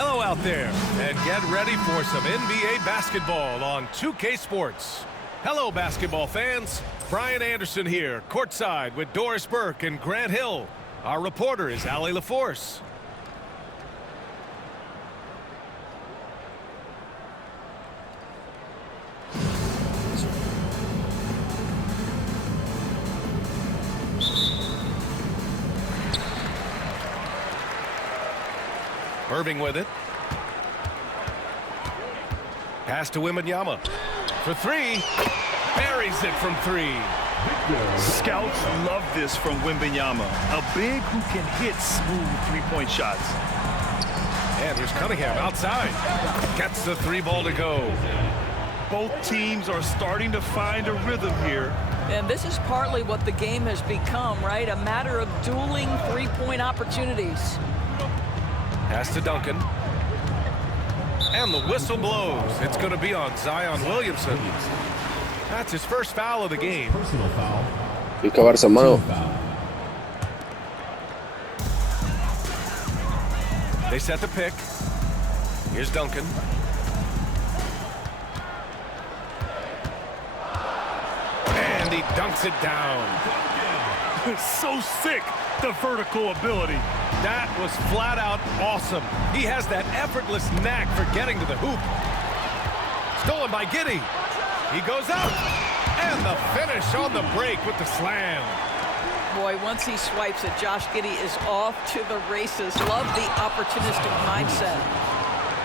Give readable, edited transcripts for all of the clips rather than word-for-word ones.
Hello out there, and get ready for some NBA basketball on 2K Sports. Hello, basketball fans. Brian Anderson here, courtside with Doris Burke and Grant Hill. Our reporter is Allie LaForce. Irving with it. Pass to Wembanyama. For three. Buries it from three. Scouts love this from Wembanyama. A big who can hit smooth three-point shots. And here's Cunningham outside. Gets the three ball to go. Both teams are starting to find a rhythm here. And this is partly what the game has become, right? A matter of dueling three-point opportunities. Pass to Duncan. And the whistle blows. It's going to be on Zion Williamson. That's his first foul of the game. Personal foul. Y acabarse, mano. They set the pick. Here's Duncan. And he dunks it down. So sick, the vertical ability. That was flat out awesome. He has that effortless knack for getting to the hoop. Stolen by Giddey. He goes out. And the finish on the break with the slam. Boy, once he swipes it, Josh Giddey is off to the races. Love the opportunistic mindset.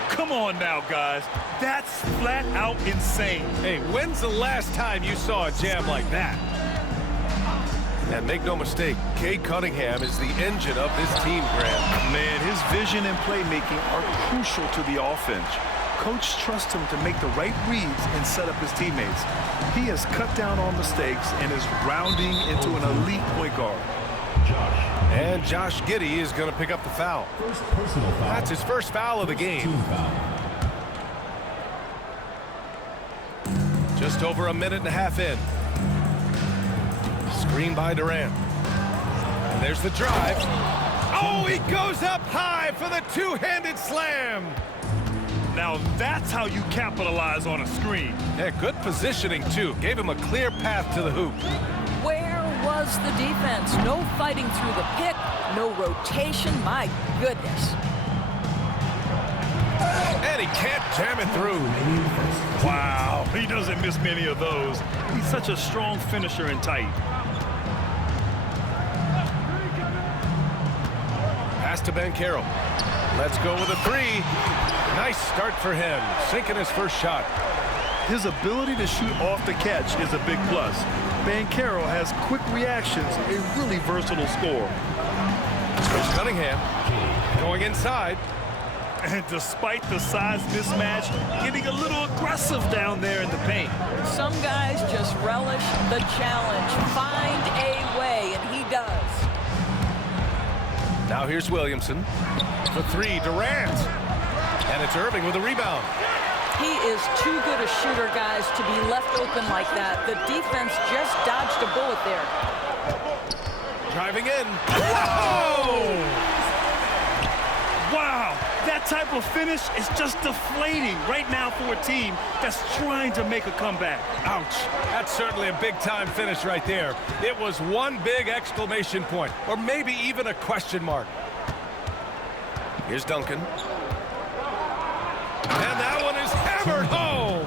Come on now, guys. That's flat out insane. Hey, when's the last time you saw a jam like that? And make no mistake, Cade Cunningham is the engine of this team, Grant. Man, his vision and playmaking are crucial to the offense. Coach trusts him to make the right reads and set up his teammates. He has cut down on mistakes and is rounding into an elite point guard. And Josh Giddey is going to pick up the foul. First personal foul. That's his first foul of the game. Team foul. Just over a minute and a half in. Screen by Durant. And there's the drive. Oh, he goes up high for the two-handed slam. Now that's how you capitalize on a screen. Yeah, good positioning, too. Gave him a clear path to the hoop. Where was the defense? No fighting through the pick, no rotation. My goodness. And he can't jam it through. Wow, he doesn't miss many of those. He's such a strong finisher and tight. Pass to Banchero. Let's go with a three. Nice start for him, sinking his first shot. His ability to shoot off the catch is a big plus. Banchero has quick reactions, a really versatile scorer. Here's Cunningham going inside. And despite the size mismatch, getting a little aggressive down there in the paint. Some guys just relish the challenge. Find a way, and he does. Now here's Williamson. For three, Durant. And it's Irving with a rebound. He is too good a shooter, guys, to be left open like that. The defense just dodged a bullet there. Driving in. Whoa! Wow, that type of finish is just deflating right now for a team that's trying to make a comeback. Ouch. That's certainly a big-time finish right there. It was one big exclamation point, or maybe even a question mark. Here's Duncan. And that one is hammered home.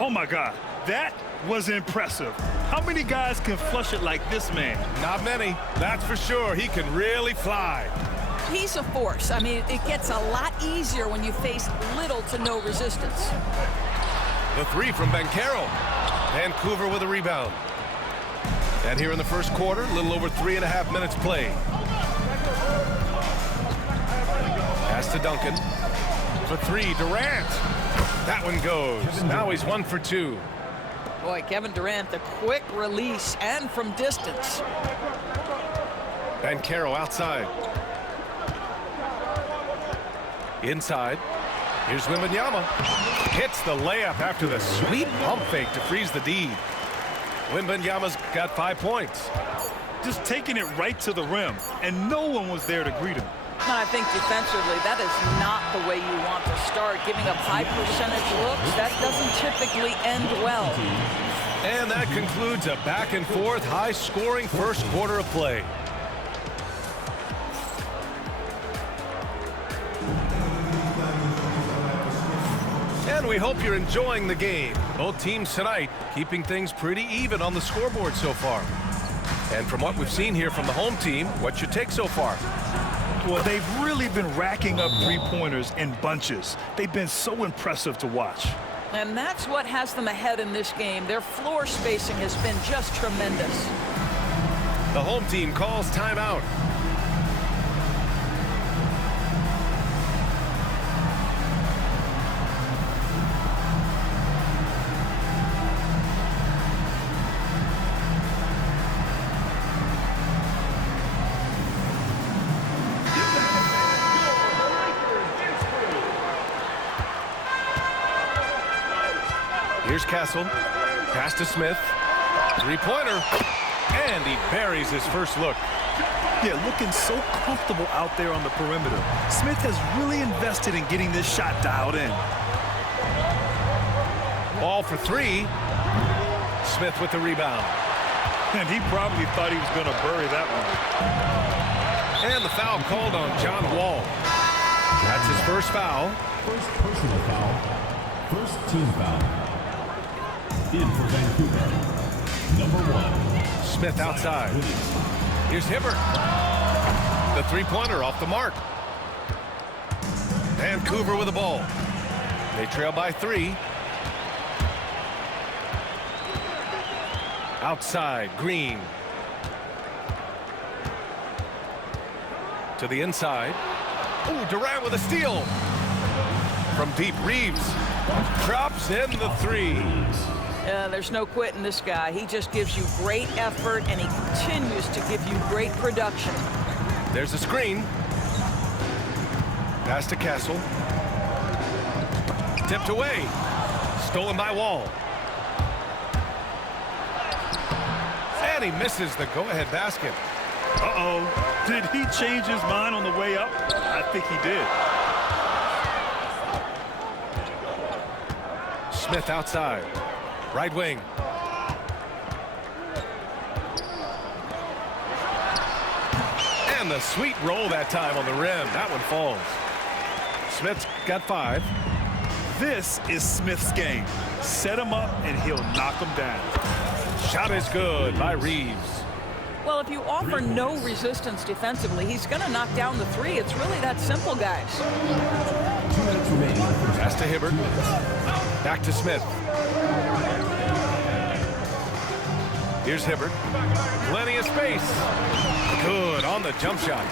Oh, my God. That was impressive. How many guys can flush it like this man? Not many. That's for sure. He can really fly. He's a force. I mean, it gets a lot easier when you face little to no resistance. The three from Banchero. Vancouver with a rebound. And here in the first quarter, a little over 3.5 minutes played. Pass to Duncan. For three, Durant. That one goes. Now he's 1 for 2. Boy, Kevin Durant, the quick release and from distance. Banchero outside. Inside. Here's Wembanyama. Hits the layup after the sweet pump fake to freeze the D. Wembanyama's got 5 points. Just taking it right to the rim, and no one was there to greet him. I think defensively, that is not the way you want to start. Giving up high percentage looks, that doesn't typically end well. And that concludes a back-and-forth, high-scoring first quarter of play. And we hope you're enjoying the game. Both teams tonight keeping things pretty even on the scoreboard so far. And from what we've seen here from the home team, what's your take so far? Well, they've really been racking up three-pointers in bunches. They've been so impressive to watch. And that's what has them ahead in this game. Their floor spacing has been just tremendous. The home team calls timeout. Here's Castle. Pass to Smith. Three-pointer. And he buries his first look. Yeah, looking so comfortable out there on the perimeter. Smith has really invested in getting this shot dialed in. Ball for three. Smith with the rebound. And he probably thought he was going to bury that one. And the foul called on John Wall. That's his first foul. First personal foul. First team foul. In for Vancouver, number 1. Smith outside. Here's Hibbert. The three-pointer off the mark. Vancouver with the ball. They trail by 3. Outside, Green. To the inside. Ooh, Durant with a steal. From deep, Reeves drops in the 3. There's no quitting this guy. He just gives you great effort, and he continues to give you great production. There's a screen. Pass to Castle. Tipped away. Stolen by Wall. And he misses the go-ahead basket. Uh-oh. Did he change his mind on the way up? I think he did. Smith outside. Right wing. And the sweet roll that time on the rim. That one falls. Smith's got 5. This is Smith's game. Set him up, and he'll knock him down. Shot is good by Reeves. Well, if you offer no resistance defensively, he's going to knock down the 3. It's really that simple, guys. 2 minutes remaining. Pass to Hibbert. Back to Smith. Here's Hibbert. Plenty of space. Good on the jump shot.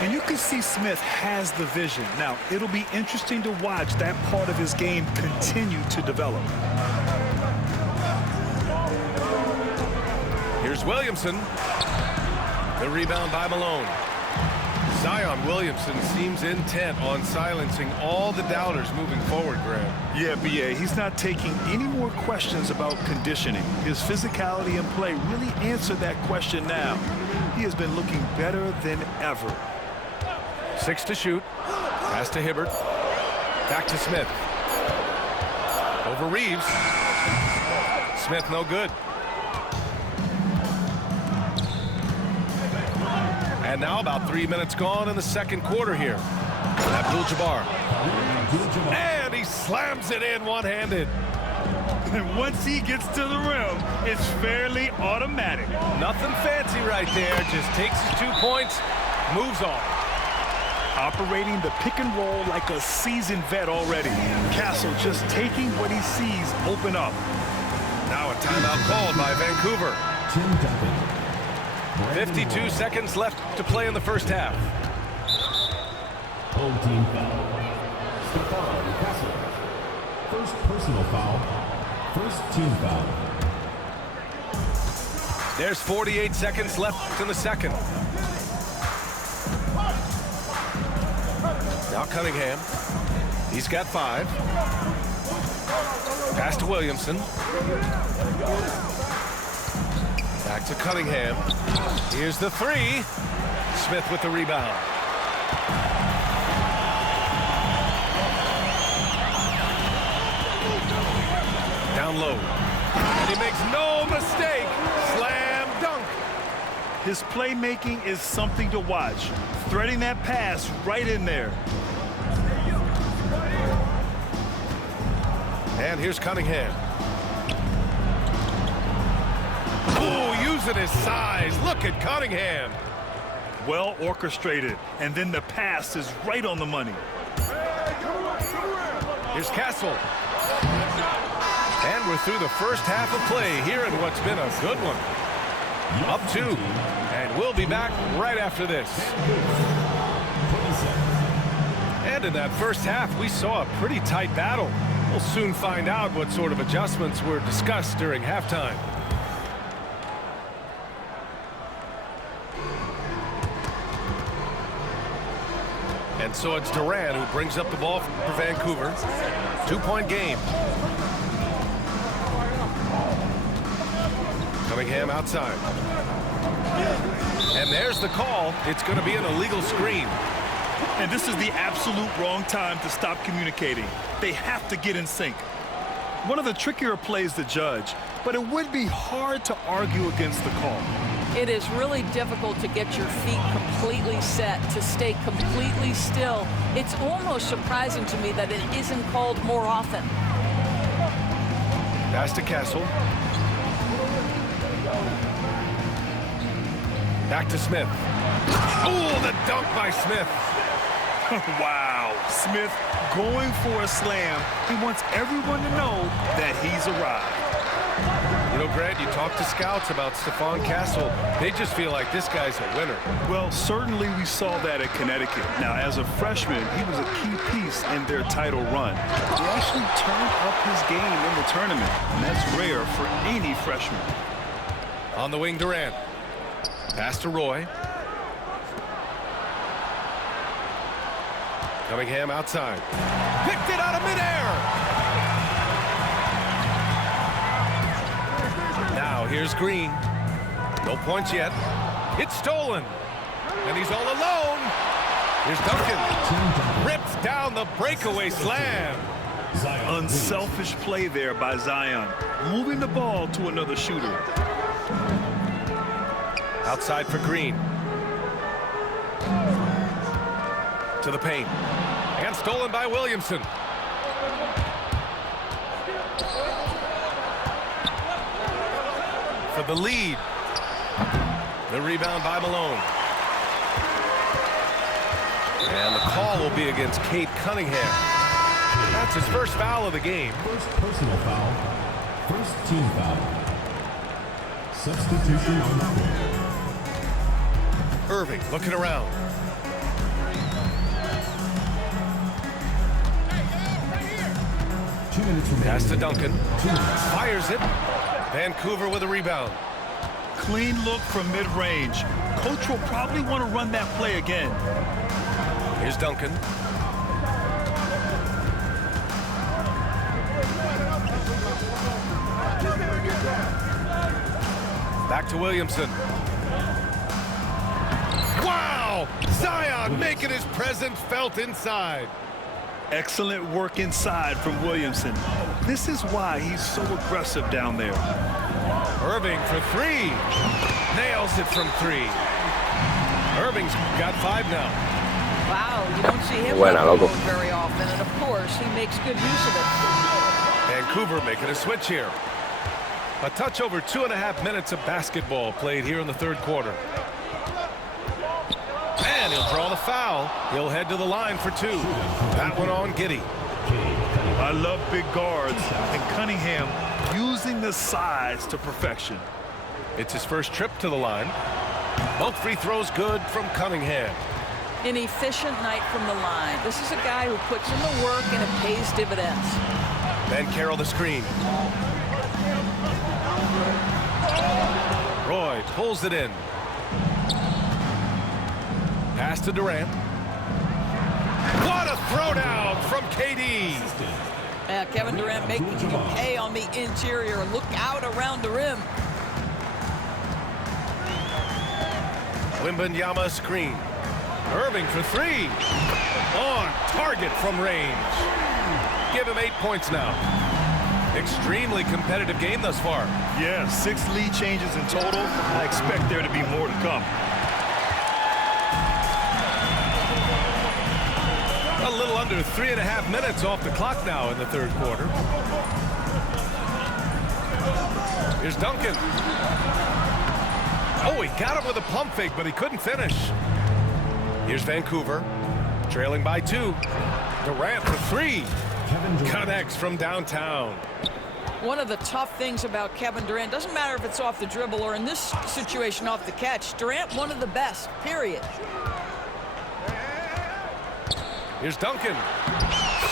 And you can see Smith has the vision. Now, it'll be interesting to watch that part of his game continue to develop. Here's Williamson. The rebound by Malone. Zion Williamson seems intent on silencing all the doubters moving forward, Graham. Yeah, B.A., he's not taking any more questions about conditioning. His physicality and play really answered that question now. He has been looking better than ever. 6 to shoot. Pass to Hibbert. Back to Smith. Over Reeves. Smith no good. And now about 3 minutes gone in the second quarter here. Abdul-Jabbar. And he slams it in one-handed. And once he gets to the rim, it's fairly automatic. Nothing fancy right there. Just takes his 2 points, moves on. Operating the pick and roll like a seasoned vet already. Castle just taking what he sees open up. Now a timeout called by Vancouver. 52 seconds left to play in the first half. Home team foul. Stephon Castle. First personal foul. First team foul. There's 48 seconds left in the second. Now Cunningham. He's got 5. Pass to Williamson. Back to Cunningham. Here's the 3. Smith with the rebound. Down low. And he makes no mistake. Slam dunk. His playmaking is something to watch. Threading that pass right in there. And here's Cunningham. Ooh, using his size. Look at Cunningham. Well orchestrated. And then the pass is right on the money. Here's Castle. And we're through the first half of play here in what's been a good one. Up 2. And we'll be back right after this. And in that first half, we saw a pretty tight battle. We'll soon find out what sort of adjustments were discussed during halftime. And so it's Durant who brings up the ball for Vancouver. 2-point game. Cunningham outside. And there's the call. It's going to be an illegal screen. And this is the absolute wrong time to stop communicating. They have to get in sync. One of the trickier plays to judge, but it would be hard to argue against the call. It is really difficult to get your feet completely set, to stay completely still. It's almost surprising to me that it isn't called more often. Pass to Castle. Back to Smith. Oh, the dunk by Smith. Wow, Smith going for a slam. He wants everyone to know that he's arrived. You know, Grant, you talk to scouts about Stephon Castle. They just feel like this guy's a winner. Well, certainly we saw that at Connecticut. Now, as a freshman, he was a key piece in their title run. He actually turned up his game in the tournament, and that's rare for any freshman. On the wing, Durant. Pass to Roy. Cunningham outside. Picked it out of midair. Now here's Green. No points yet. It's stolen. And he's all alone. Here's Duncan. Rips down the breakaway slam. Unselfish play there by Zion. Moving the ball to another shooter. Outside for Green. To the paint. And stolen by Williamson. For the lead. The rebound by Malone. And the call will be against Cade Cunningham. That's his first foul of the game. First personal foul. First team foul. Substitution on the court. Irving looking around. Pass to Duncan. Fires it. Vancouver with a rebound. Clean look from mid-range. Coach will probably want to run that play again. Here's Duncan. Back to Williamson. Wow! Zion making his presence felt inside. Excellent work inside from Williamson. This is why he's so aggressive down there. Irving for 3. Nails it from 3. Irving's got 5 now. Wow, you don't see him going very often, and of course, he makes good use of it. Vancouver making a switch here. A touch over 2.5 minutes of basketball played here in the third quarter. And he'll draw the foul. He'll head to the line for 2. That one on Giddey. I love big guards, and Cunningham using the size to perfection. It's his first trip to the line. Both free throws good from Cunningham. An efficient night from the line. This is a guy who puts in the work and it pays dividends. Then Carroll the screen. Roy pulls it in. Pass to Durant. What a throwdown from KD. Kevin Durant making you pay on the interior. Look out around the rim. Wembanyama screen. Irving for three. On target from range. Give him 8 points now. Extremely competitive game thus far. Yeah, 6 lead changes in total. I expect there to be more to come. A little under 3.5 minutes off the clock now in the third quarter. Here's Duncan. Oh, he got him with a pump fake, but he couldn't finish. Here's Vancouver, trailing by 2. Durant for 3. Connects from downtown. One of the tough things about Kevin Durant, doesn't matter if it's off the dribble or in this situation off the catch, Durant one of the best, period. Here's Duncan.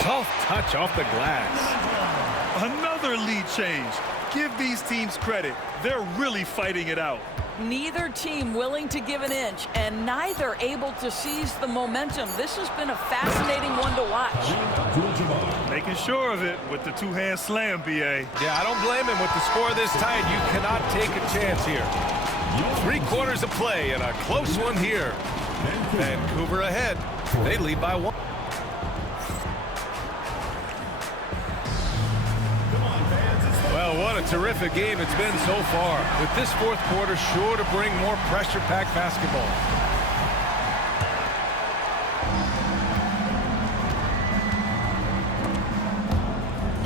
Soft touch off the glass. Another lead change. Give these teams credit. They're really fighting it out. Neither team willing to give an inch, and neither able to seize the momentum. This has been a fascinating one to watch. Making sure of it with the two-hand slam, B.A. Yeah, I don't blame him with the score this tight. You cannot take a chance here. 3 quarters of play and a close one here. Vancouver ahead. They lead by 1. Well, what a terrific game it's been so far. With this fourth quarter sure to bring more pressure-packed basketball.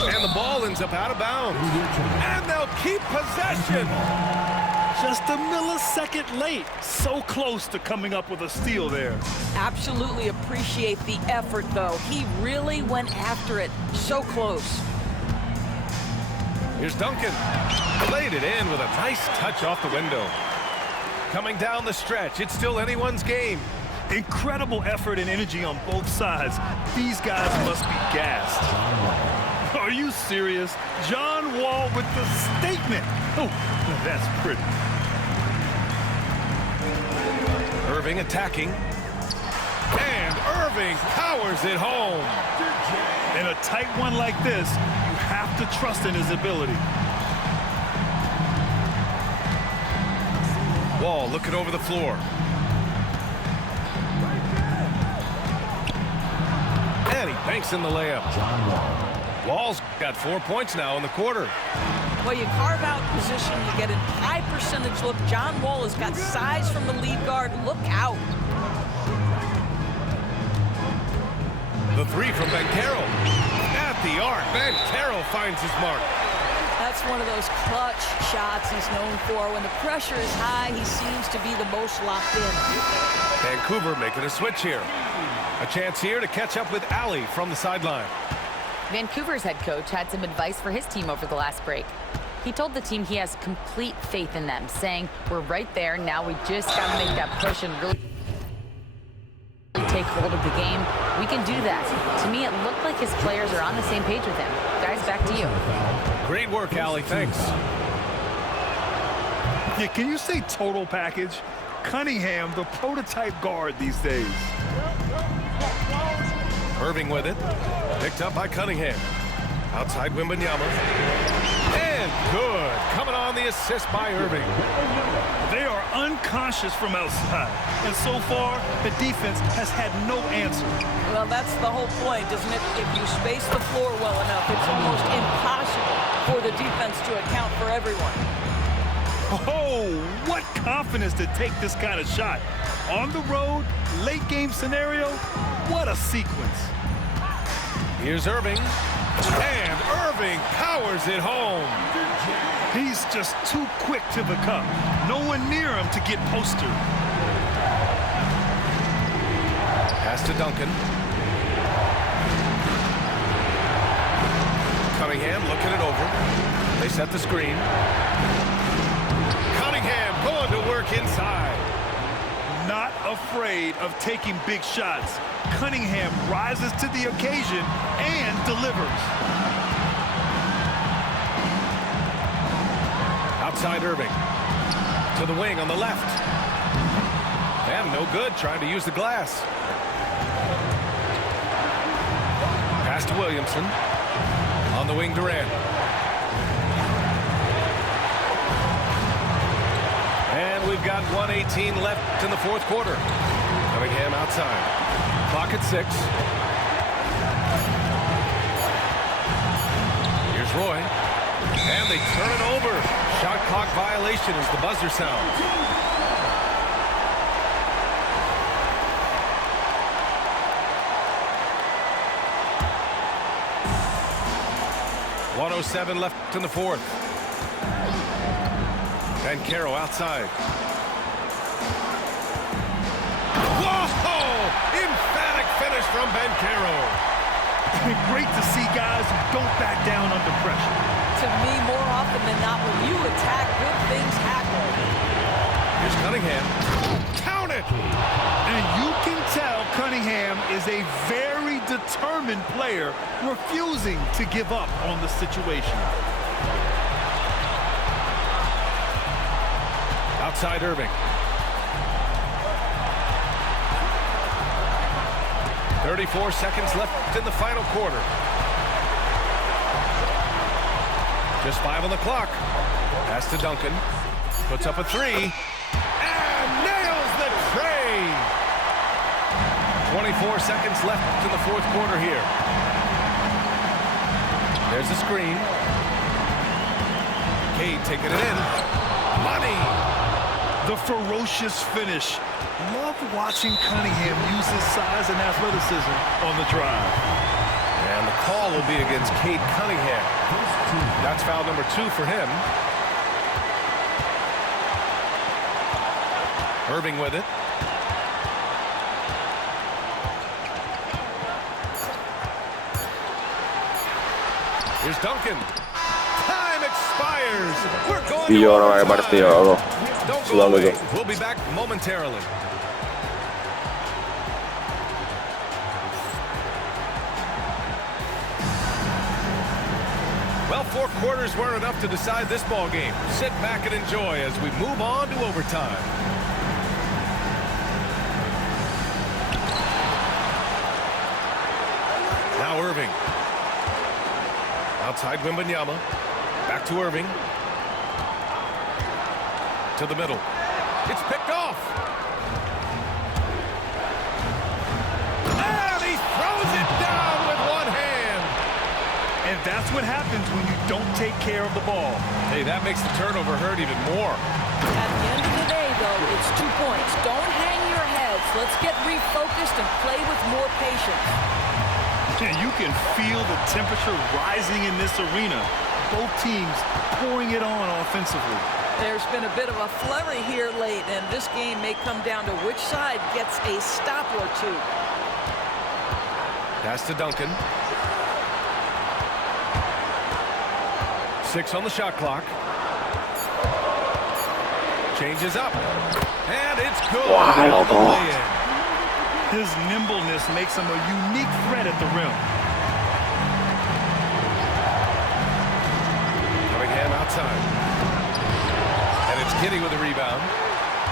And the ball ends up out of bounds. And they'll keep possession. Just a millisecond late. So close to coming up with a steal there. Absolutely appreciate the effort, though. He really went after it. So close. Here's Duncan. Played it in with a nice touch off the window. Coming down the stretch, it's still anyone's game. Incredible effort and energy on both sides. These guys must be gassed. Are you serious? John Wall with the statement. Oh, that's pretty. Irving attacking. And Irving powers it home. In a tight one like this, you have to trust in his ability. Wall looking over the floor. And he banks in the layup. Wall's got 4 points now in the quarter. Well, you carve out position, you get a high percentage look. John Wall has got size from the lead guard. Look out. The 3 from Banchero. At the arc, Banchero finds his mark. That's one of those clutch shots he's known for. When the pressure is high, he seems to be the most locked in. Vancouver making a switch here. A chance here to catch up with Allie from the sideline. Vancouver's head coach had some advice for his team over the last break. He told the team he has complete faith in them, saying, "We're right there, now we just got to make that push and really take hold of the game. We can do that." To me, it looked like his players are on the same page with him. Guys, back to you. Great work, Allie. Thanks. Yeah, can you say total package? Cunningham, the prototype guard these days. Irving with it. Picked up by Cunningham. Outside Wembanyama. And good. Coming on the assist by Irving. They are unconscious from outside. And so far, the defense has had no answer. Well, that's the whole point, isn't it? If you space the floor well enough, it's almost impossible for the defense to account for everyone. Oh, what confidence to take this kind of shot. On the road, late game scenario, what a sequence. Here's Irving. And Irving powers it home. He's just too quick to the cup. No one near him to get postered. Pass to Duncan. Cunningham looking it over. They set the screen. Cunningham going to work inside. Not afraid of taking big shots. Cunningham rises to the occasion and delivers. Outside Irving. To the wing on the left. And no good, trying to use the glass. Pass to Williamson. On the wing, Durant. And we've got 1:18 left in the fourth quarter. Cunningham outside. Clock at 6. Here's Roy. And they turn it over. Shot clock violation as the buzzer sounds. .107 left in the fourth. Bancaro outside. Whoa! Emphatic finish from Bancaro. Great to see guys who don't back down under pressure. To me, more often than not, when you attack, good things happen. Here's Cunningham. Count it! And you can tell Cunningham is a very determined player, refusing to give up on the situation. Outside Irving. 34 seconds left in the final quarter. Just 5 on the clock. Pass to Duncan. Puts up a 3. And nails the tray. 24 seconds left in the fourth quarter here. There's a screen. Cade taking it in. Money. The ferocious finish. Love watching Cunningham use his size and athleticism on the drive. And the call will be against Cade Cunningham. That's foul number 2 for him. Irving with it. Here's Duncan. Time expires. We're going to overtime. Don't go away. We'll be back momentarily. Well, 4 quarters weren't enough to decide this ball game. Sit back and enjoy as we move on to overtime. Now Irving. Outside Wembanyama. Back to Irving. To the middle. It's picked off. And he throws it down with one hand. And that's what happens when you don't take care of the ball. Hey, that makes the turnover hurt even more. At the end of the day, though, it's 2 points. Don't hang your heads. Let's get refocused and play with more patience. And you can feel the temperature rising in this arena. Both teams pouring it on offensively. There's been a bit of a flurry here late, and this game may come down to which side gets a stop or 2. Pass to Duncan. 6 on the shot clock. Changes up. And it's good. Wow. His nimbleness makes him a unique threat at the rim. Cunningham outside. And it's Kinney with a rebound.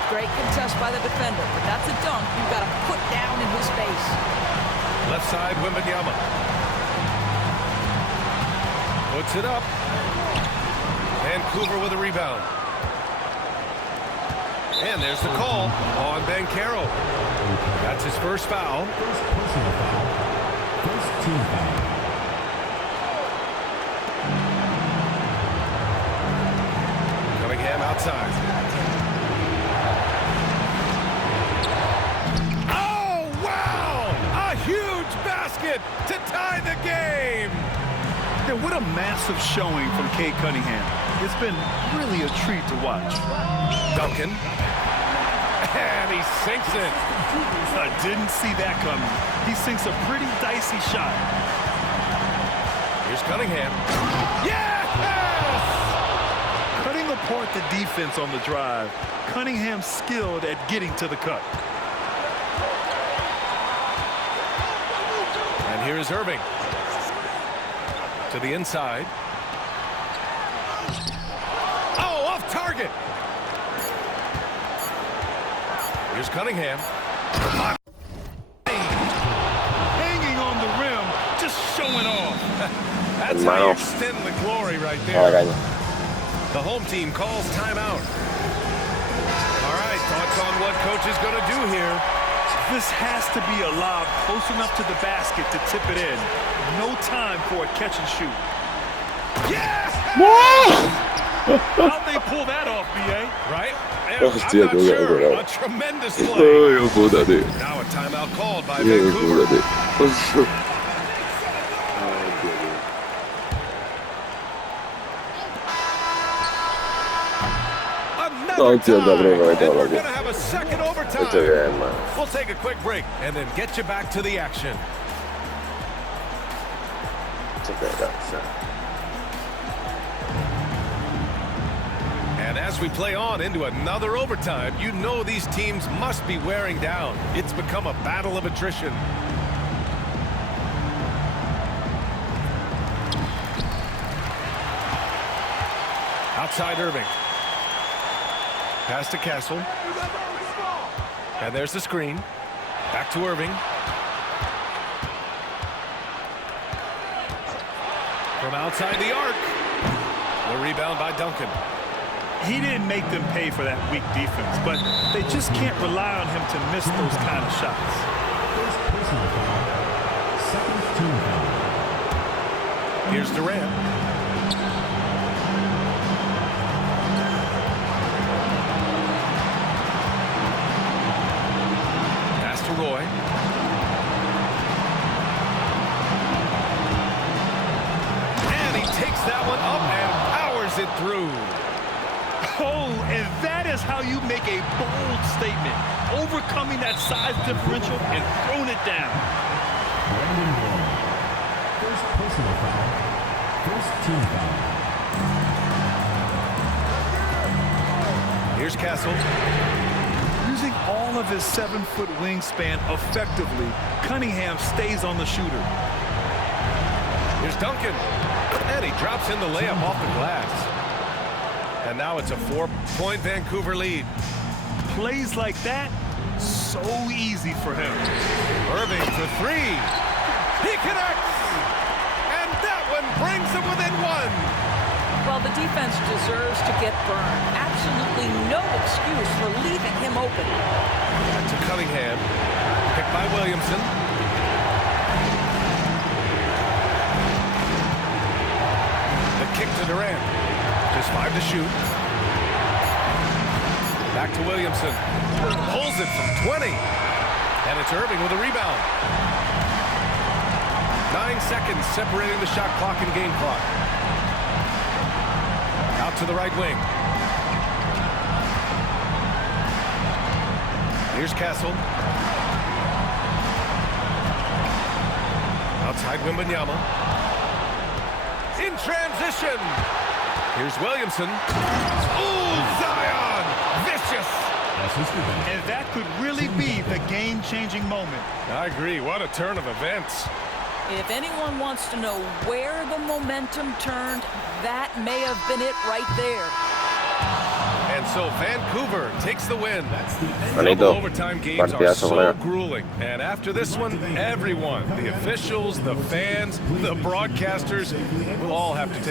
Great contest by the defender, but that's a dunk you've got to put down in his face. Left side, Wembanyama. Puts it up. Vancouver with a rebound. And there's the call on Bancaro. That's his first foul. First personal foul. First team foul. Cunningham outside. Oh, wow! A huge basket to tie the game! And what a massive showing from Cade Cunningham. It's been really a treat to watch. Duncan. And he sinks it. I didn't see that coming. He sinks a pretty dicey shot. Here's Cunningham. Yes! Cutting apart the defense on the drive. Cunningham skilled at getting to the cup. And here is Irving. To the inside. Oh, off target. Here's Cunningham. Hanging on the rim, just showing off. That's how you extend the glory right there. The home team calls timeout. All right, thoughts on what coach is going to do here? This has to be a lob close enough to the basket to tip it in. No time for a catch and shoot. Yes! How'd they pull that off, B.A.? Right? Hostia, I'm not qué sure. bueno. A tremendous play. Ay, puta, tío. Now a timeout called by Ay, Vancouver. puta, tío. Ay, Dios mío. Another No, tío, time. cabrón, no, And no, we're no. going to have a second overtime. Esto bien, man. We'll take a quick break and then get you back to the action. Esto bien, And as we play on into another overtime, you know these teams must be wearing down. It's become a battle of attrition. Outside Irving. Pass to Castle. And there's the screen. Back to Irving. From outside the arc. The rebound by Duncan. He didn't make them pay for that weak defense, but they just can't rely on him to miss those kind of shots. First personal foul. Second team foul. Here's Durant. Pass to Roy. And he takes that one up and powers it through. Oh, and that is how you make a bold statement. Overcoming that size differential and throwing it down. Brandon Roy. First personal foul. First team foul. Here's Castle. Using all of his 7-foot wingspan effectively, Cunningham stays on the shooter. Here's Duncan. And he drops in the layup off the glass. And now it's a 4-point Vancouver lead. Plays like that, so easy for him. Irving for three. He connects. And that one brings him within one. Well, the defense deserves to get burned. Absolutely no excuse for leaving him open. Back to Cunningham. Picked by Williamson. The kick to Durant. Just 5 to shoot. Back to Williamson. Pulls it from 20. And it's Irving with a rebound. 9 seconds separating the shot clock and game clock. Out to the right wing. Here's Castle. Outside Wembanyama. In transition. Here's Williamson. Ooh, Zion! Vicious! And that could really be the game-changing moment. I agree. What a turn of events. If anyone wants to know where the momentum turned, that may have been it right there. And so Vancouver takes the win. Manito, Double overtime games are partidazo, so man. grueling. And after this one, everyone, the officials, the fans, the broadcasters, will all have to take